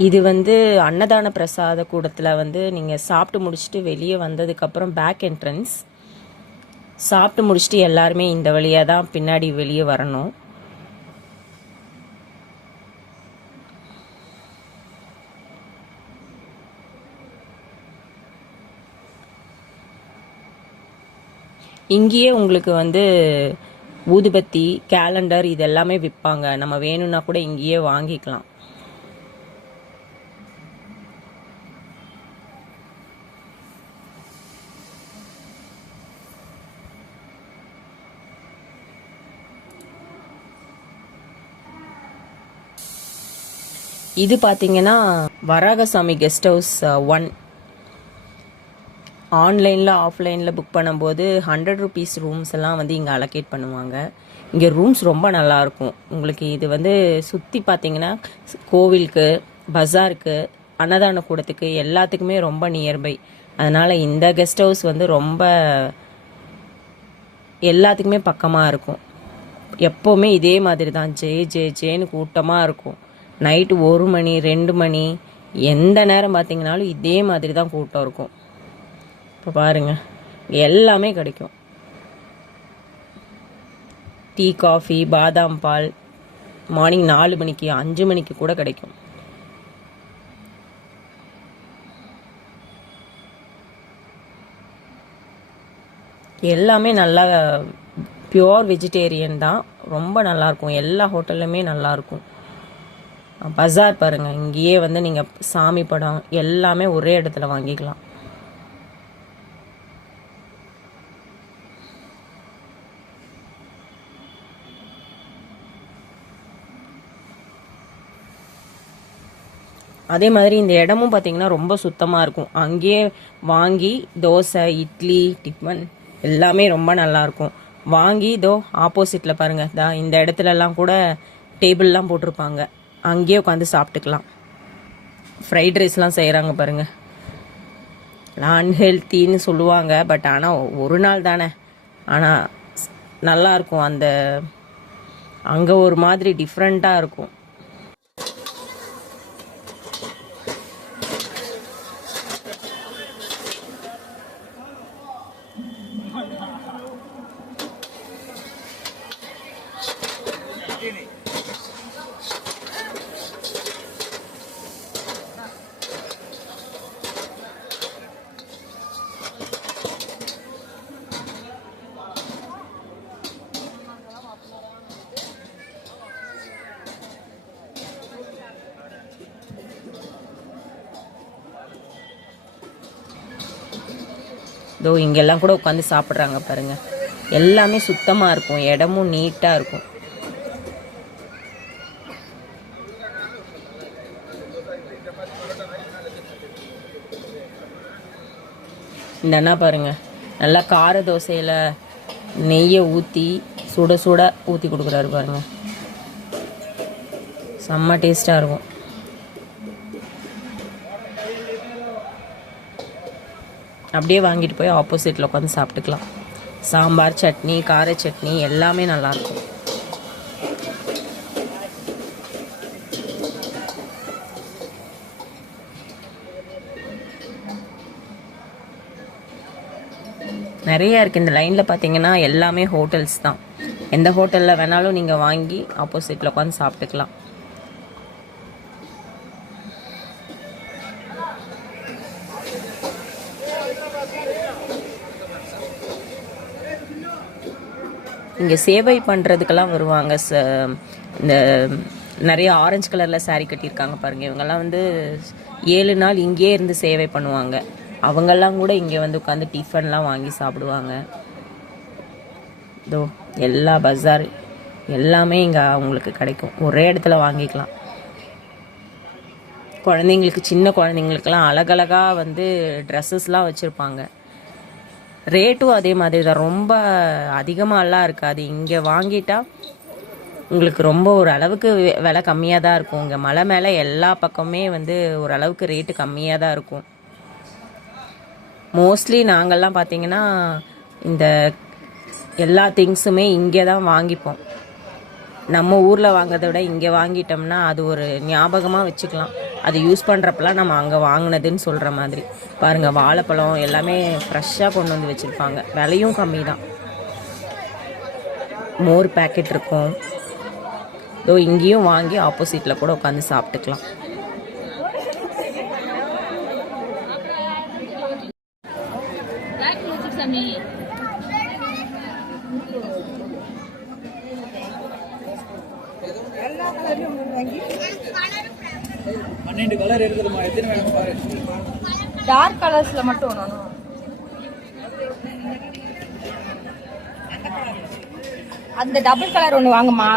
இது வந்து அன்னதான பிரசாத கூடத்தில் வந்து நீங்கள் சாப்பிட்டு முடிச்சுட்டு வெளியே வந்ததுக்கப்புறம் பேக் என்ட்ரன்ஸ். சாப்பிட்டு முடிச்சுட்டு எல்லாருமே இந்த வழியாக தான் பின்னாடி வெளியே வரணும். இங்கேயே உங்களுக்கு வந்து ஊதுபத்தி, கேலண்டர் இது எல்லாமே விற்பாங்க. நம்ம வேணும்னா கூட இங்கேயே வாங்கிக்கலாம். இது பார்த்தீங்கன்னா வராகசாமி கெஸ்ட் ஹவுஸ் 1. ஆன்லைனில் ஆஃப்லைனில் புக் பண்ணும்போது 100 ருபீஸ் ரூம்ஸ் எல்லாம் வந்து இங்கே அலோகேட் பண்ணுவாங்க. இங்கே ரூம்ஸ் ரொம்ப நல்லாயிருக்கும். உங்களுக்கு இது வந்து சுற்றி பார்த்தீங்கன்னா கோவிலுக்கு, பஜாருக்கு, அன்னதான கூடத்துக்கு எல்லாத்துக்குமே ரொம்ப நியர்பை. அதனால் இந்த கெஸ்ட் ஹவுஸ் வந்து ரொம்ப எல்லாத்துக்குமே பக்கமாக இருக்கும். எப்போவுமே இதே மாதிரி தான் ஜேன்னு கூட்டமாக இருக்கும். நைட்டு 1 மணி 2 மணி எந்த நேரம் பார்த்தீங்கன்னாலும் இதே மாதிரி தான் கூட்டம் இருக்கும். இப்போ பாருங்கள், எல்லாமே கிடைக்கும். டீ, காஃபி, பாதாம் பால் மார்னிங் 4 மணிக்கு 5 மணிக்கு கூட கிடைக்கும். எல்லாமே நல்லா பியோர் வெஜிடேரியன் தான். ரொம்ப நல்லாயிருக்கும். எல்லா ஹோட்டல்லுமே நல்லாயிருக்கும். பஜார் பாருங்கள், இங்கேயே வந்து நீங்கள் சாமி படம் எல்லாமே ஒரே இடத்துல வாங்கிக்கலாம். அதே மாதிரி இந்த இடமும் பார்த்தீங்கன்னா ரொம்ப சுத்தமாக இருக்கும். அங்கேயே வாங்கி தோசை, இட்லி, டிஃபன் எல்லாமே ரொம்ப நல்லாயிருக்கும். வாங்கி இதோ ஆப்போசிட்டில் பாருங்கள், இந்த இடத்துலலாம் கூட டேபிள்லாம் போட்டிருப்பாங்க. அங்கேயே உட்காந்து சாப்பிட்டுக்கலாம். ஃப்ரைட் ரைஸ்லாம் செய்கிறாங்க பாருங்கள். அன்ஹெல்த்தின்னு சொல்லுவாங்க, பட் ஆனால் ஒரு நாள் தானே. ஆனால் நல்லாயிருக்கும். அந்த அங்கே ஒரு மாதிரி டிஃப்ரெண்ட்டாக இருக்கும். இதோ இங்கெல்லாம் கூட உட்காந்து சாப்பிட்றாங்க பாருங்கள். எல்லாமே சுத்தமாக இருக்கும். இடமும் நீட்டாக இருக்கும். இந்த அண்ணா பாருங்கள், நல்லா கார தோசையில் நெய்யை ஊற்றி சுட சுட ஊற்றி கொடுக்குறாரு பாருங்கள். செம்ம டேஸ்ட்டாக இருக்கும். அப்படியே வாங்கிட்டு போய் ஆப்போசிட்டில் உட்காந்து சாப்பிட்டுக்கலாம். சாம்பார், சட்னி, கார சட்னி எல்லாமே நல்லாயிருக்கும். நிறைய இருக்குது. இந்த லைனில் பார்த்தீங்கன்னா எல்லாமே ஹோட்டல்ஸ் தான். எந்த ஹோட்டலில் வேணாலும் நீங்கள் வாங்கி ஆப்போசிட்டில் உட்காந்து சாப்பிட்டுக்கலாம். இங்கே சேவை பண்ணுறதுக்கெல்லாம் வருவாங்க. இந்த நிறைய ஆரஞ்சு கலரில் சாரீ கட்டியிருக்காங்க பாருங்கள். இவங்கெல்லாம் வந்து 7 நாள் இங்கேயே இருந்து சேவை பண்ணுவாங்க. அவங்கெல்லாம் கூட இங்கே வந்து உட்காந்து டிஃபன்லாம் வாங்கி சாப்பிடுவாங்க. இதோ எல்லா பஜார் எல்லாமே இங்கே அவங்களுக்கு கிடைக்கும். ஒரே இடத்துல வாங்கிக்கலாம். குழந்தைங்களுக்கு, சின்ன குழந்தைங்களுக்கெல்லாம் அழகழகாக வந்து ட்ரெஸ்ஸஸ்லாம் வச்சுருப்பாங்க. ரேட்டும் அதே மாதிரி தான். ரொம்ப அதிகமாகலாம் இருக்காது. இங்கே வாங்கிட்டா உங்களுக்கு ரொம்ப ஒரு அளவுக்கு விலை கம்மியாக தான் இருக்கும். இங்கே மலை மேலே எல்லா பக்கமே வந்து ஓரளவுக்கு ரேட்டு கம்மியாக தான் இருக்கும். மோஸ்ட்லி நாங்கள்லாம் பார்த்திங்கன்னா இந்த எல்லா திங்ஸுமே இங்கே தான் வாங்கிப்போம். நம்ம ஊரில் வாங்கிறத விட இங்கே வாங்கிட்டோம்னா அது ஒரு ஞாபகமாக வச்சுக்கலாம். அது யூஸ் பண்ணுறப்பெல்லாம் நம்ம அங்கே வாங்கினதுன்னு சொல்கிற மாதிரி. பாருங்கள், வாழைப்பழம் எல்லாமே ஃப்ரெஷ்ஷாக கொண்டு வந்து வச்சுருப்பாங்க. விலையும் கம்மி தான். மோர் பேக்கெட் இருக்கும். இதோ இங்கேயும் வாங்கி ஆப்போசிட்டில் கூட உட்காந்து சாப்பிட்டுக்கலாம். கலர் இருக்குதுமா, எத்தனை வேணும் பாரு. டார்க் கலர்ஸ்ல மட்டும் வேணும். அந்த டபுள் கலர் ஒன்று வாங்கம்மா.